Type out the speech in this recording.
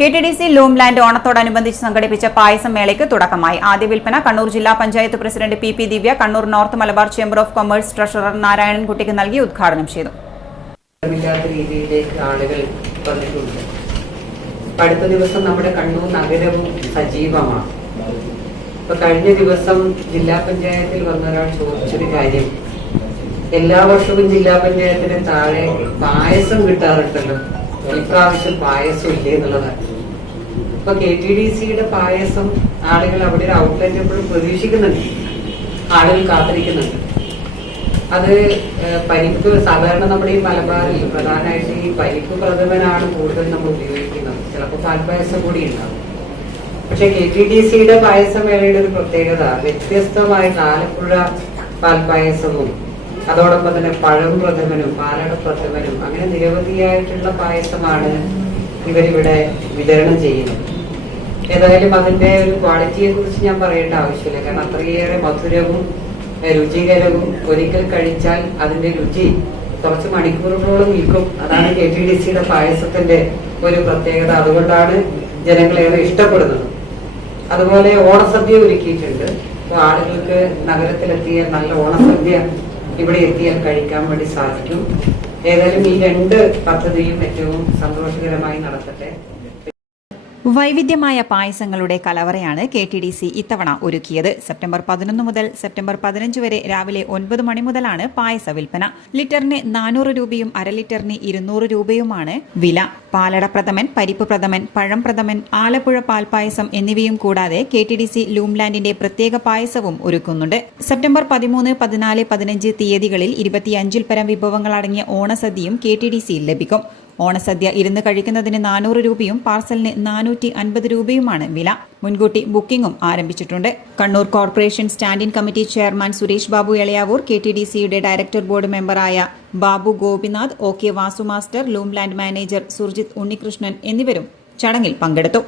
KTDC Loomland ഓണത്തോടനുബന്ധിച്ച് സംഘടിപ്പിച്ച പായസം മേളയ്ക്ക് തുടക്കമായി. ആദ്യ വിൽപ്പന കണ്ണൂർ ജില്ലാ panchayat president PP Divya Kannur north Malabar chamber of commerce treasurer നാരായണൻകുട്ടിക്ക് നൽകി ഉദ്ഘാടനം ചെയ്തു. അടുത്ത ദിവസം നമ്മുടെ കണ്ണൂർ നഗരവും സജീവമാണ്. കഴിഞ്ഞ ദിവസം ജില്ലാ പഞ്ചായത്തിൽ വന്ന ഒരാൾ ചോദിച്ചൊരു കാര്യം, എല്ലാ വർഷവും ജില്ലാ പഞ്ചായത്തിന് താഴെ പായസം കിട്ടാറുണ്ടല്ലോ, ഇപ്രാവശ്യം പായസം ഇല്ലേ എന്നുള്ളതാണ്. ഇപ്പൊ KTDCയുടെ പായസം ആളുകൾ അവിടെ ഒരു ഔട്ട്ലെറ്റ് എപ്പോഴും പ്രതീക്ഷിക്കുന്നുണ്ട്, ആളുകൾ കാത്തിരിക്കുന്നുണ്ട്. അത് പരിപ്പ് സാധാരണ നമ്മുടെ ഈ മലബാറിൽ പ്രധാനമായിട്ട് ഈ പരിപ്പ് പ്രഥമനാണ് കൂടുതൽ നമ്മൾ ഉപയോഗിക്കുന്നത്. ചിലപ്പോൾ പാൽപ്പായസം കൂടി ഉണ്ടാവും. പക്ഷെ KTDCയുടെ പായസമേളയുടെ ഒരു പ്രത്യേകത വ്യത്യസ്തമായിട്ട് ആലപ്പുഴ പാൽപ്പായസവും അതോടൊപ്പം തന്നെ പഴം പ്രഥമനും പാലട പ്രഥമനും അങ്ങനെ നിരവധിയായിട്ടുള്ള പായസമാണ് ഇവരിവിടെ വിതരണം ചെയ്യുന്നത്. ഏതായാലും അതിന്റെ ഒരു ക്വാളിറ്റിയെ കുറിച്ച് ഞാൻ പറയേണ്ട ആവശ്യമില്ല. കാരണം അത്രയേറെ മധുരവും രുചികരവും, ഒരിക്കൽ കഴിച്ചാൽ അതിന്റെ രുചി കുറച്ച് മണിക്കൂറുകളോളം നിൽക്കും. അതാണ് KTDCയുടെ പായസത്തിന്റെ ഒരു പ്രത്യേകത. അതുകൊണ്ടാണ് ജനങ്ങളേറെ ഇഷ്ടപ്പെടുന്നത്. അതുപോലെ ഓണസദ്യ ഒരുക്കിയിട്ടുണ്ട്. അപ്പോൾ ആളുകൾക്ക് നഗരത്തിലെത്തിയ നല്ല ഓണസദ്യ ഇവിടെ എത്തിയാൽ കഴിക്കാൻ വേണ്ടി സാധിക്കും. ഏതായാലും ഈ രണ്ട് പദ്ധതിയും ഏറ്റവും സന്തോഷകരമായി നടത്തട്ടെ. വൈവിധ്യമായ പായസങ്ങളുടെ കലവറയാണ് KTDC ഇത്തവണ ഒരുക്കിയത്. സെപ്റ്റംബർ 11 മുതൽ സെപ്റ്റംബർ 15 വരെ രാവിലെ 9 മണി മുതലാണ് പായസ വിൽപ്പന. ലിറ്ററിന് 400 രൂപയും അര ലിറ്ററിന് 200 രൂപയുമാണ് വില. പാലട പ്രഥമൻ, പരിപ്പ് പ്രഥമൻ, പഴം പ്രഥമൻ, ആലപ്പുഴ പാൽപ്പായസം എന്നിവയും കൂടാതെ KTDC ലൂംലാൻഡിന്റെ പ്രത്യേക പായസവും ഒരുക്കുന്നുണ്ട്. സെപ്റ്റംബർ 13, 14, 15 തീയതികളിൽ 25ൽ പരം വിഭവങ്ങൾ അടങ്ങിയ ഓണസദ്യയും KTDCയിൽ ലഭിക്കും. ഓണസദ്യ ഇരുന്ന് കഴിക്കുന്നതിന് 400 രൂപയും പാർസലിന് 450 രൂപയുമാണ് വില. മുൻകൂട്ടി ബുക്കിംഗും ആരംഭിച്ചിട്ടുണ്ട്. Kannur corporation standing committee chairman Suresh Babu Elayavoor, KTDCയുടെ ഡയറക്ടർ ബോർഡ് മെമ്പറായ Babu Gopinath, OK Vasu master, Loomland manager Surjith Unnikrishnan എന്നിവരും ചടങ്ങിൽ പങ്കെടുത്തു.